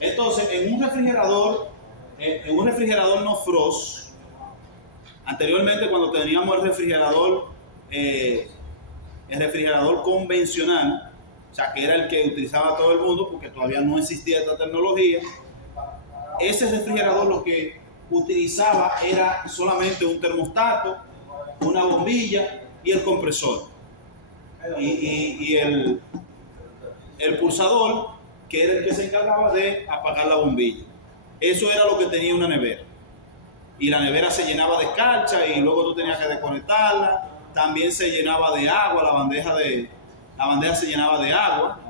Entonces, en un refrigerador no frost, anteriormente cuando teníamos el refrigerador convencional, o sea, que era el que utilizaba todo el mundo porque todavía no existía esta tecnología, ese refrigerador lo que utilizaba era solamente un termostato, una bombilla y el compresor. Y el pulsador, que era el que se encargaba de apagar la bombilla. Eso era lo que tenía una nevera. Y la nevera se llenaba de escarcha y luego tú tenías que desconectarla. También se llenaba de agua, la bandeja se llenaba de agua,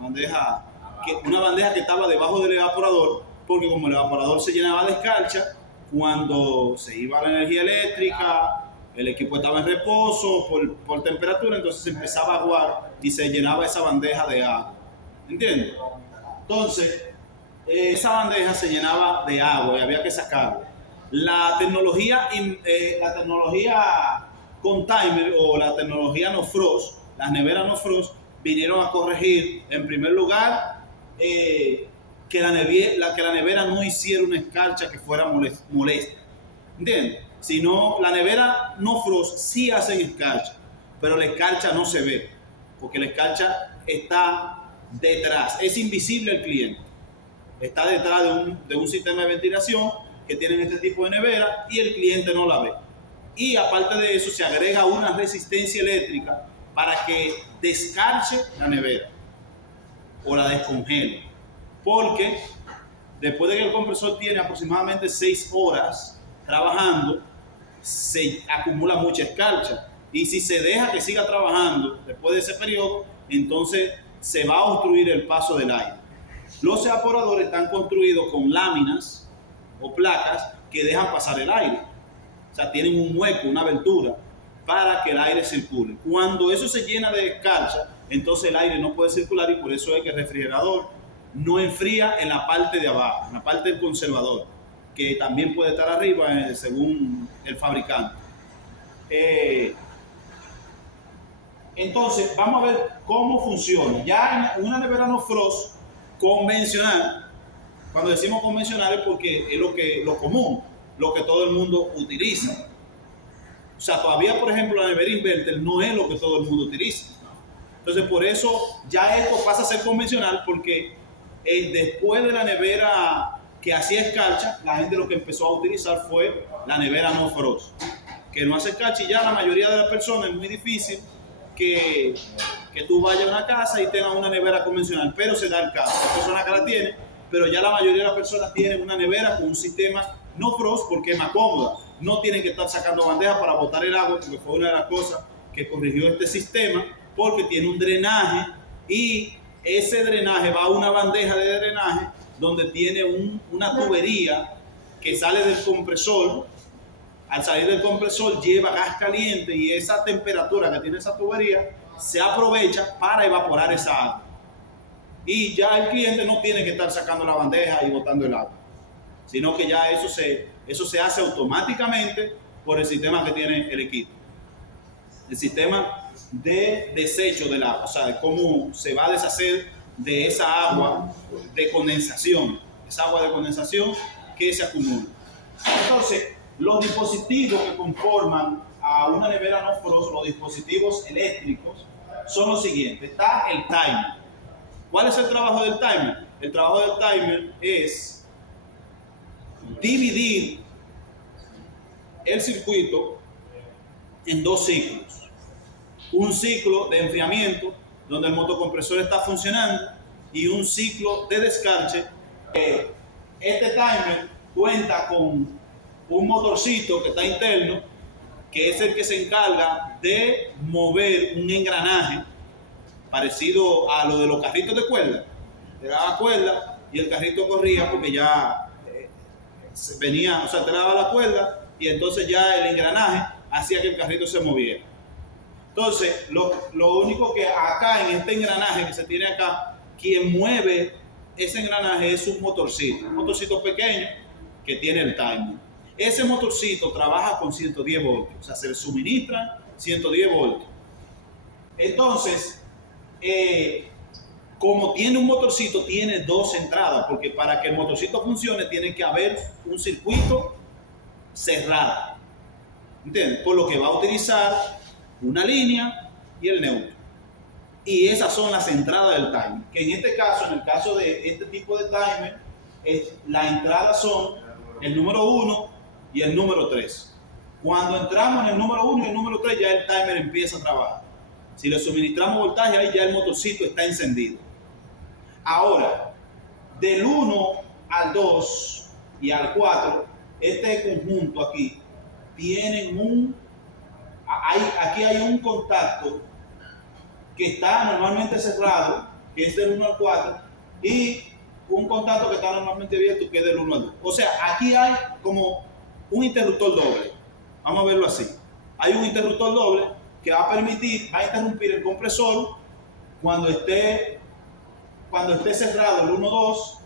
una bandeja que estaba debajo del evaporador, porque como el evaporador se llenaba de escarcha, cuando se iba la energía eléctrica, el equipo estaba en reposo por temperatura, entonces se empezaba a aguar y se llenaba esa bandeja de agua. ¿Entiendes? Entonces, esa bandeja se llenaba de agua y había que sacarla. La tecnología con timer o la tecnología no frost, las neveras no frost, vinieron a corregir, en primer lugar, que la nevera no hiciera una escarcha que fuera molesta. ¿Entiendes? Sino la nevera no frost sí hacen escarcha, pero la escarcha no se ve, porque la escarcha está detrás, es invisible al cliente. Está detrás de un sistema de ventilación que tienen este tipo de nevera y el cliente no la ve. Y aparte de eso se agrega una resistencia eléctrica para que descarche la nevera o la descongele. Porque después de que el compresor tiene aproximadamente 6 horas trabajando, se acumula mucha escarcha. Y si se deja que siga trabajando después de ese periodo, entonces se va a obstruir el paso del aire. Los evaporadores están construidos con láminas o placas que dejan pasar el aire. O sea, tienen un hueco, una abertura para que el aire circule. Cuando eso se llena de escarcha, entonces el aire no puede circular y por eso es que el refrigerador no enfría en la parte de abajo, en la parte del conservador, que también puede estar arriba según el fabricante. Entonces, vamos a ver cómo funciona. Ya en una nevera no frost convencional, cuando decimos convencional es porque es lo común, lo que todo el mundo utiliza. O sea, todavía, por ejemplo, la nevera inverter no es lo que todo el mundo utiliza. Entonces, por eso ya esto pasa a ser convencional, porque después de la nevera que hacía escarcha, la gente lo que empezó a utilizar fue la nevera no frost, que no hace escarcha, y ya la mayoría de las personas es muy difícil que tú vayas a una casa y tengas una nevera convencional, pero se da el caso. Hay personas que la tienen, pero ya la mayoría de las personas tienen una nevera con un sistema no frost porque es más cómoda. No tienen que estar sacando bandejas para botar el agua, porque fue una de las cosas que corrigió este sistema, porque tiene un drenaje y ese drenaje va a una bandeja de drenaje donde tiene una tubería que sale del compresor. Al salir del compresor lleva gas caliente y esa temperatura que tiene esa tubería se aprovecha para evaporar esa agua. Y ya el cliente no tiene que estar sacando la bandeja y botando el agua, sino que ya eso se hace automáticamente por el sistema que tiene el equipo. El sistema de desecho del agua, o sea, de cómo se va a deshacer de esa agua de condensación, esa agua de condensación que se acumula. Entonces, los dispositivos que conforman a una nevera no frost, los dispositivos eléctricos, son los siguientes. Está el timer. ¿Cuál es el trabajo del timer? El trabajo del timer es dividir el circuito en 2 ciclos. Un ciclo de enfriamiento, donde el motocompresor está funcionando, y un ciclo de descarche. Este timer cuenta con un motorcito que está interno, que es el que se encarga de mover un engranaje parecido a lo de los carritos de cuerda. Te daba cuerda y el carrito corría porque ya venía, o sea, te daba la cuerda y entonces ya el engranaje hacía que el carrito se moviera. Entonces, lo único que acá en este engranaje que se tiene acá, quien mueve ese engranaje es un motorcito pequeño que tiene el timer. Ese motorcito trabaja con 110 voltios, o sea, se le suministran 110 voltios. Entonces, como tiene un motorcito, tiene dos entradas, porque para que el motorcito funcione tiene que haber un circuito cerrado. ¿Entiendes? Por lo que va a utilizar una línea y el neutro. Y esas son las entradas del timer. Que en este caso, en el caso de este tipo de timer, las entradas son el número 1 y el número 3. Cuando entramos en el número 1 y el número 3, ya el timer empieza a trabajar. Si le suministramos voltaje, ahí ya el motorcito está encendido. Ahora, del 1 al 2 y al 4, este conjunto aquí, tienen aquí hay un contacto que está normalmente cerrado, que es del 1 al 4, y un contacto que está normalmente abierto, que es del 1 al 2. O sea, aquí hay como un interruptor doble. Vamos a verlo así. Hay un interruptor doble que va a interrumpir el compresor cuando esté cerrado el 1-2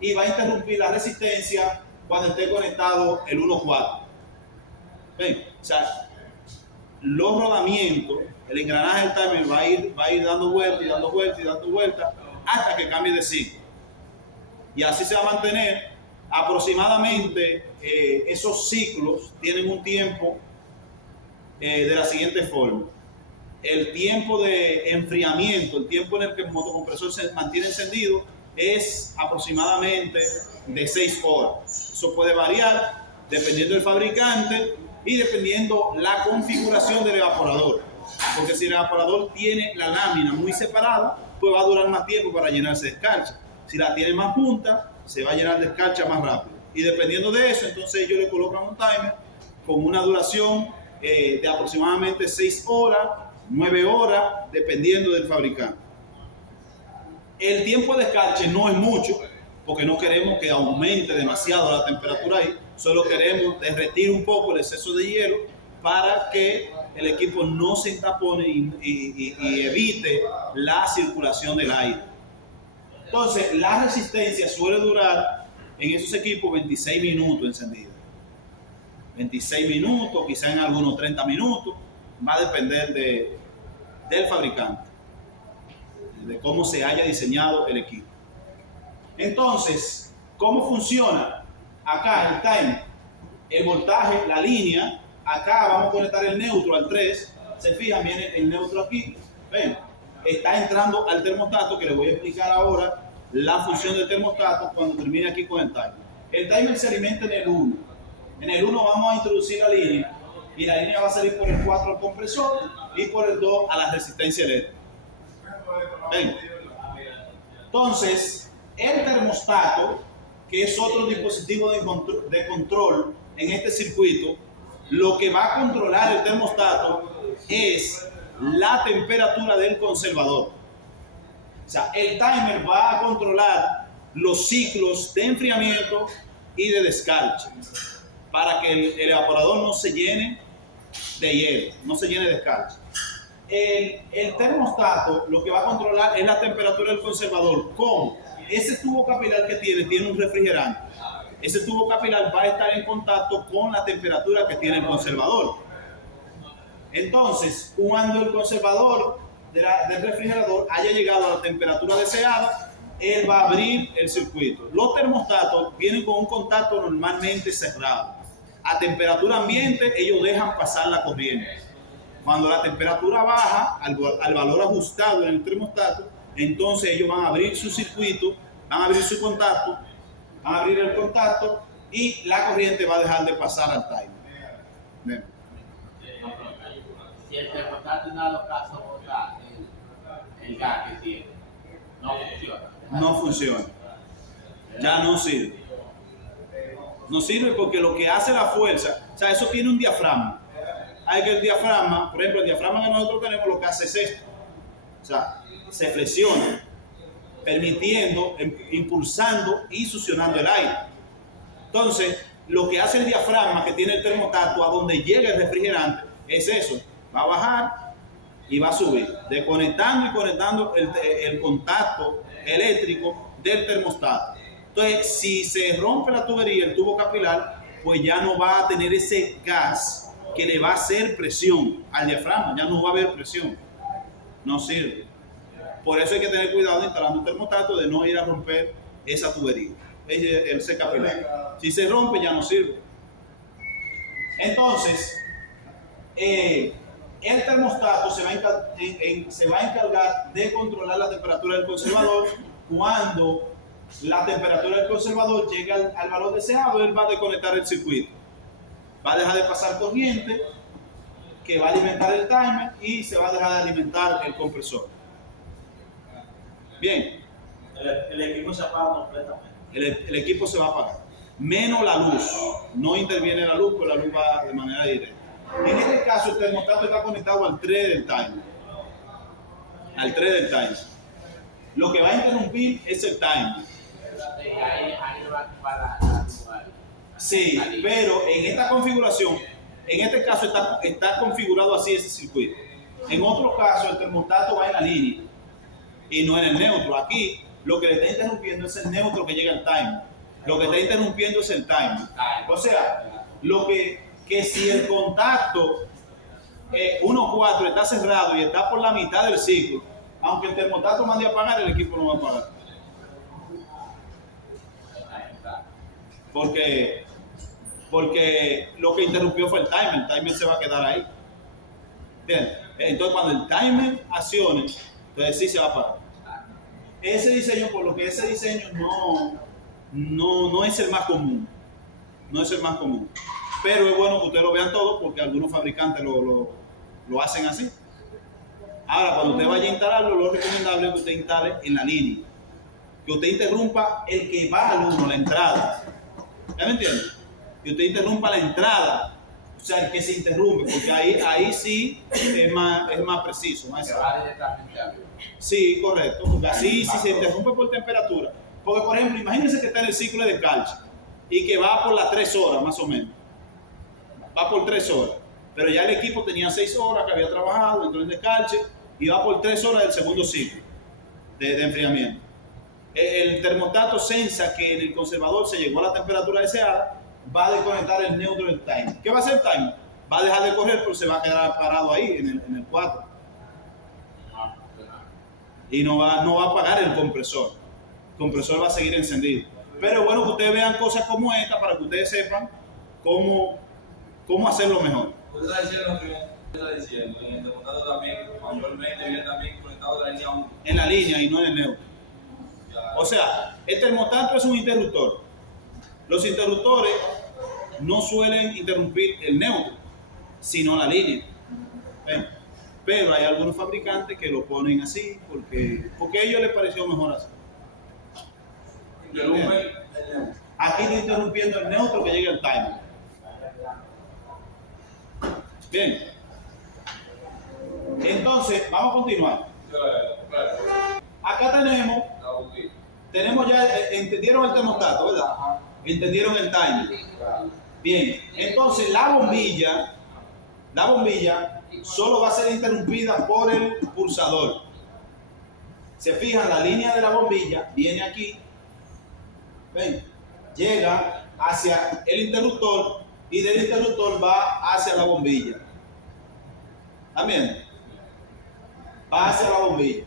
y va a interrumpir la resistencia cuando esté conectado el 1-4. ¿Ven? O sea, los rodamientos, el engranaje del timer va a ir dando vueltas y dando vueltas y dando vueltas hasta que cambie de ciclo. Y así se va a mantener aproximadamente. Esos ciclos tienen un tiempo de la siguiente forma. El tiempo de enfriamiento, el tiempo en el que el motocompresor se mantiene encendido, es aproximadamente de 6 horas. Eso puede variar dependiendo del fabricante y dependiendo la configuración del evaporador. Porque si el evaporador tiene la lámina muy separada, pues va a durar más tiempo para llenarse de escarcha. Si la tiene más junta, se va a llenar de escarcha más rápido. Y dependiendo de eso, entonces ellos le colocan un timer con una duración de aproximadamente 6 horas, 9 horas, dependiendo del fabricante. El tiempo de escarcha no es mucho, porque no queremos que aumente demasiado la temperatura ahí, solo queremos derretir un poco el exceso de hielo para que el equipo no se entapone y evite la circulación del aire. Entonces, la resistencia suele durar en esos equipos 26 minutos encendidos. 26 minutos, quizá en algunos 30 minutos, va a depender del fabricante, de cómo se haya diseñado el equipo. Entonces, ¿cómo funciona? Acá el timer, el voltaje, la línea, acá vamos a conectar el neutro al 3, se fijan, viene el neutro aquí, ven, está entrando al termostato, que les voy a explicar ahora la función del termostato cuando termine aquí con el timer. El timer se alimenta en el 1. En el 1 vamos a introducir la línea y la línea va a salir por el 4 al compresor y por el 2 a la resistencia eléctrica. Ven. Entonces, el termostato, que es otro dispositivo de control en este circuito, lo que va a controlar el termostato es la temperatura del conservador. O sea, el timer va a controlar los ciclos de enfriamiento y de descarga para que el evaporador no se llene de hielo, no se llene de descarga. El termostato lo que va a controlar es la temperatura del conservador. ¿Cómo? Ese tubo capilar que tiene un refrigerante. Ese tubo capilar va a estar en contacto con la temperatura que tiene el conservador. Entonces, cuando el conservador del refrigerador haya llegado a la temperatura deseada, él va a abrir el circuito. Los termostatos vienen con un contacto normalmente cerrado. A temperatura ambiente, ellos dejan pasar la corriente. Cuando la temperatura baja al valor ajustado en el termostato, entonces ellos van a abrir su circuito, van a abrir su contacto, van a abrir el contacto y la corriente va a dejar de pasar al timer. Si el termostato en dado caso bota el gas que tiene, no funciona. No funciona. Ya no sirve. No sirve porque lo que hace la fuerza, o sea, eso tiene un diafragma. Hay que el diafragma, por ejemplo, el diafragma que nosotros tenemos lo que hace es esto. O sea, se flexiona, permitiendo, impulsando y succionando el aire. Entonces, lo que hace el diafragma que tiene el termostato a donde llega el refrigerante es eso. Va a bajar y va a subir, desconectando y conectando el contacto eléctrico del termostato. Entonces, si se rompe la tubería, el tubo capilar, pues ya no va a tener ese gas que le va a hacer presión al diafragma, ya no va a haber presión. No sirve. Por eso hay que tener cuidado instalando un termostato de no ir a romper esa tubería, el secapilar. Si se rompe ya no sirve. Entonces, el termostato se va a encargar de controlar la temperatura del conservador. Cuando la temperatura del conservador llegue al valor deseado, él va a desconectar el circuito. Va a dejar de pasar corriente, que va a alimentar el timer, y se va a dejar de alimentar el compresor. Bien. El equipo se apaga completamente. El equipo se va a apagar. Menos la luz. No interviene la luz, pero la luz va de manera directa. En este caso, el termostato está conectado al 3 del timer. Al 3 del timer. Lo que va a interrumpir es el timer. Ahí va a ocupar la luz ahí. Sí, pero en esta configuración, en este caso está configurado así ese circuito. En otros casos, el termostato va en la línea y no en el neutro. Aquí lo que le está interrumpiendo es el neutro que llega al timer. Lo que está interrumpiendo es el timer. O sea, lo que si el contacto 1.4 está cerrado y está por la mitad del ciclo, aunque el termostato mande a apagar, el equipo no va a apagar. Porque lo que interrumpió fue el timer se va a quedar ahí. ¿Entiendes? Entonces cuando el timer accione, entonces sí se va a apagar. Ese diseño, por lo que ese diseño no es el más común. No es el más común. Pero es bueno que ustedes lo vean todo porque algunos fabricantes lo hacen así. Ahora, cuando usted vaya a instalarlo, lo recomendable es que usted instale en la línea. Que usted interrumpa el que va al 1, la entrada. ¿Ya me entiende? Que usted interrumpa la entrada. O sea, el que se interrumpe, porque ahí sí es más preciso. Se va directamente al 1. Sí, correcto. Porque así, si se interrumpe por temperatura. Porque, por ejemplo, imagínense que está en el ciclo de descarche y que va por las 3 horas, más o menos. Va por 3 horas. Pero ya el equipo tenía 6 horas que había trabajado, entró en descarche y va por 3 horas del segundo ciclo de enfriamiento. El termostato sensa que en el conservador se llegó a la temperatura deseada, va a desconectar el neutro del timer. ¿Qué va a hacer el timer? Va a dejar de correr, pero se va a quedar parado ahí en el 4. Y no va a apagar el compresor. El compresor va a seguir encendido. Pero es bueno que ustedes vean cosas como esta para que ustedes sepan cómo hacerlo mejor. Usted está diciendo que está diciendo, en el termostato también, mayormente viene también conectado a la línea 1. En la línea y no en el neutro. O sea, el termostato es un interruptor. Los interruptores no suelen interrumpir el neutro, sino la línea. ¿Ven? Pero hay algunos fabricantes que lo ponen así porque a ellos les pareció mejor así. Interrumpe el neutro. Aquí está interrumpiendo el neutro que llega al timer. Bien. Entonces, vamos a continuar. Acá tenemos ya, entendieron el termostato, ¿verdad? Entendieron el timer. Bien, entonces la bombilla solo va a ser interrumpida por el pulsador. Se fijan, la línea de la bombilla viene aquí, ven, llega hacia el interruptor y del interruptor va hacia la bombilla. ¿También? Va hacia la bombilla.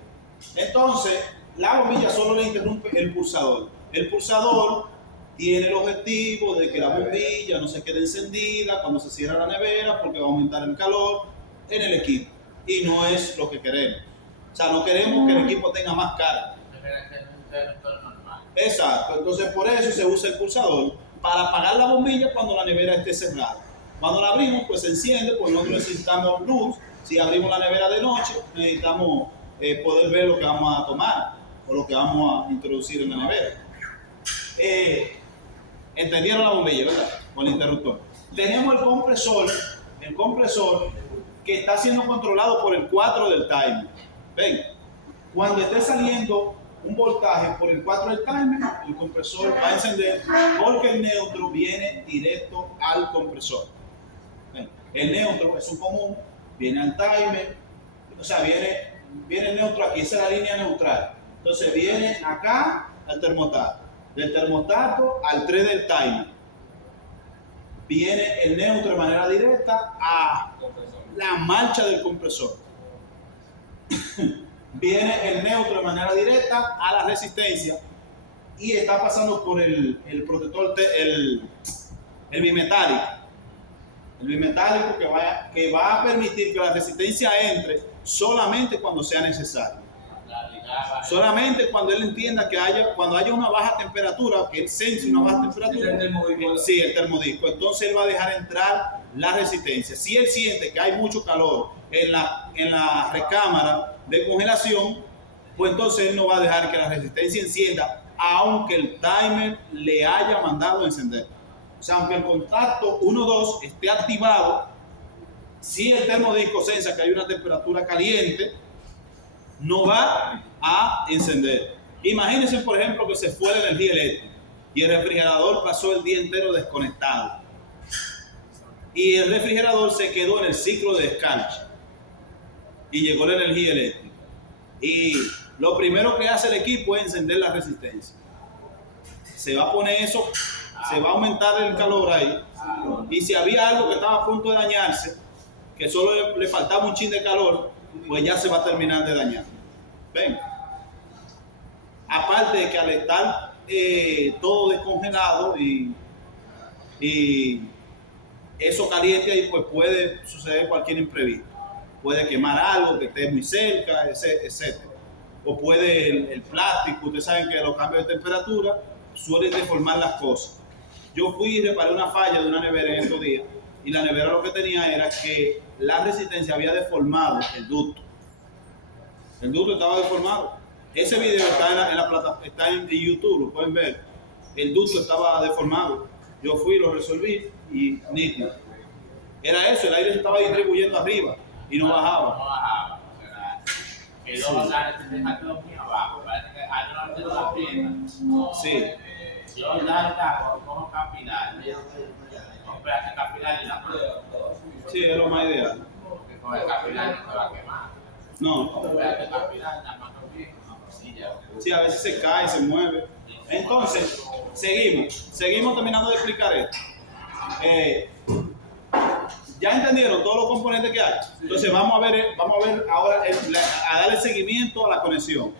Entonces, la bombilla solo le interrumpe el pulsador. El pulsador tiene el objetivo de que la bombilla no se quede encendida cuando se cierra la nevera porque va a aumentar el calor en el equipo. Y no es lo que queremos. O sea, no queremos que el equipo tenga más carga. Exacto. Entonces, por eso se usa el pulsador para apagar la bombilla cuando la nevera esté cerrada. Cuando la abrimos, pues se enciende, pues nosotros necesitamos luz. Si abrimos la nevera de noche, necesitamos poder ver lo que vamos a tomar o lo que vamos a introducir en la nevera. ¿Entendieron la bombilla, verdad? Con el interruptor. Tenemos el compresor que está siendo controlado por el 4 del timer. Ven, cuando esté saliendo un voltaje por el 4 del timer, el compresor va a encender porque el neutro viene directo al compresor. Ven, el neutro es un común, viene al timer, o sea, viene el neutro aquí, esa es la línea neutral. Entonces viene acá al termostato, del termostato al 3 del timer. Viene el neutro de manera directa a la marcha del compresor. viene el neutro de manera directa a la resistencia y está pasando por el protector, el bimetálico. El bimetálico que va a permitir que la resistencia entre solamente cuando sea necesario. Solamente cuando él entienda que cuando haya una baja temperatura, que él sense una baja temperatura, el termodisco, entonces él va a dejar entrar la resistencia. Si él siente que hay mucho calor en la recámara de congelación, pues entonces él no va a dejar que la resistencia encienda, aunque el timer le haya mandado a encender. O sea, aunque el contacto 1-2 esté activado, si el termodisco sensa que hay una temperatura caliente, no va a encender. Imagínense, por ejemplo, que se fue la energía eléctrica y el refrigerador pasó el día entero desconectado. Y el refrigerador se quedó en el ciclo de descanso y llegó la energía eléctrica. Y lo primero que hace el equipo es encender la resistencia. Se va a poner eso, se va a aumentar el calor ahí. Y si había algo que estaba a punto de dañarse, que solo le faltaba un chin de calor, pues ya se va a terminar de dañar. Ven. Aparte de que al estar todo descongelado y eso caliente ahí, pues puede suceder cualquier imprevisto. Puede quemar algo que esté muy cerca, etc. O puede el plástico, ustedes saben que los cambios de temperatura suelen deformar las cosas. Yo fui y reparé una falla de una nevera en estos días y la nevera lo que tenía era que la resistencia había deformado el ducto. El ducto estaba deformado. Ese video está en YouTube, lo pueden ver. El ducto estaba deformado. Yo fui, lo resolví y nítido. Era eso, el aire se estaba distribuyendo arriba y no bajaba. No bajaba. Que luego la resistencia quedó muy abajo. Parece que al norte de la pierna. Sí. Yo la cojo capilar. Con pedazo capilar y la mano. Sí, es lo más ideal. Porque con el capilar no se va a quemar. No. Con pedazo capilar, la mano bien. Sí, a veces se cae, se mueve. Entonces, seguimos terminando de explicar esto. ¿Ya entendieron todos los componentes que hay? Entonces vamos a ver ahora a darle seguimiento a la conexión.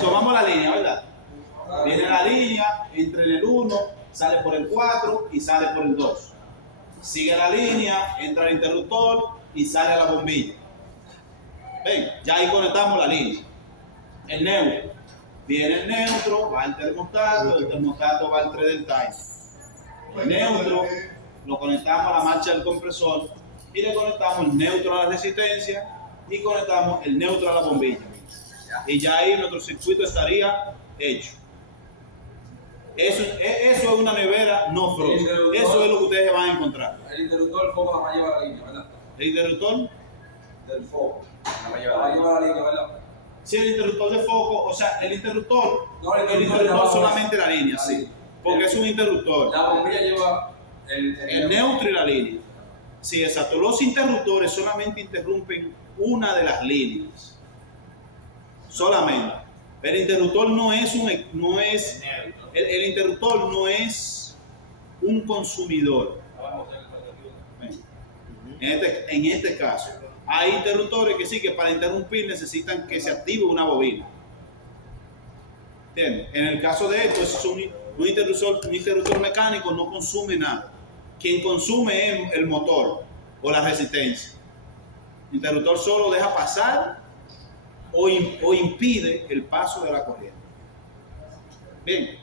Tomamos la línea, ¿verdad? Viene la línea, entra en el 1, sale por el 4 y sale por el 2. Sigue la línea, entra el interruptor y sale a la bombilla. Ven, ya ahí conectamos la línea. El neutro. Viene el neutro, va el termostato va al 3 del time. El neutro lo conectamos a la marcha del compresor y le conectamos el neutro a la resistencia y conectamos el neutro a la bombilla. Y ya ahí nuestro circuito estaría hecho. Eso es una nevera no frost. Eso es lo que ustedes van a encontrar. El interruptor del foco la va a llevar a la línea, ¿verdad? ¿El interruptor? Del foco. La va a llevar a la línea, ¿verdad? Sí, el interruptor de foco, o sea, el interruptor No, solamente la línea, sí. Porque es un interruptor. La bombilla lleva El neutro y la línea. Sí, exacto. Los interruptores solamente interrumpen una de las líneas. Solamente. El interruptor el interruptor no es un consumidor. En este caso, hay interruptores que sí, que para interrumpir necesitan que se active una bobina. ¿Entiendes? En el caso de esto, es un interruptor mecánico, no consume nada. Quien consume es el motor o la resistencia. El interruptor solo deja pasar o impide el paso de la corriente. Bien.